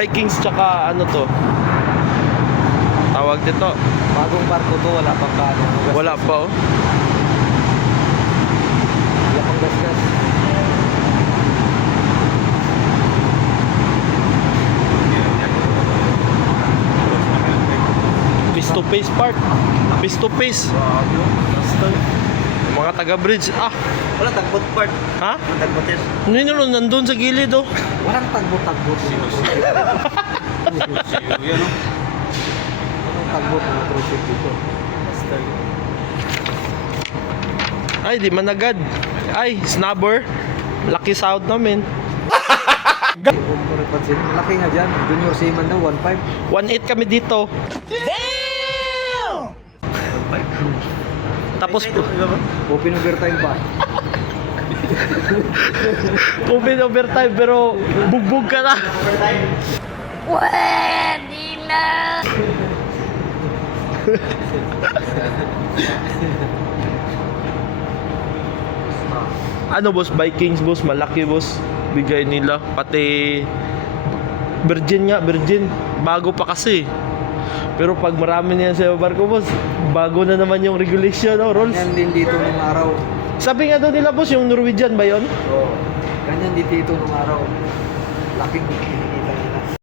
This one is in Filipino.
Vikings tsaka ano to? Tawag dito. Bagong barko to, wala pang kaano. Wala pa oh. Wala pang gasgas. Face to face part. Face to face. Mga taga bridge. Ah, Wala tagbot part. ha? Tagbot nun? Nandun sa gilid oh. Walang tagbot-tagbot. Yan o. Walang tagbot ng cruise dito. Ay, di managad. Ay, snubber. Lucky sound namin. Laki nga dyan. Junior seaman daw, 1.5. 1.8 kami dito. Tapos, Open overtime pa. Open overtime pero bugbog ka na. Pwede na! Ano boss, Vikings boss, malaki boss. Bigay nila. Pati Virgin nga, Virgin. Bago pa kasi. Pero pag marami niyan sa barko boss, bago na naman yung regulation, no, rules. Ganyan din dito nung araw. Sabi nga doon nila boss, yung Norwegian ba yon? Oo. Ganyan dito nung araw. Laking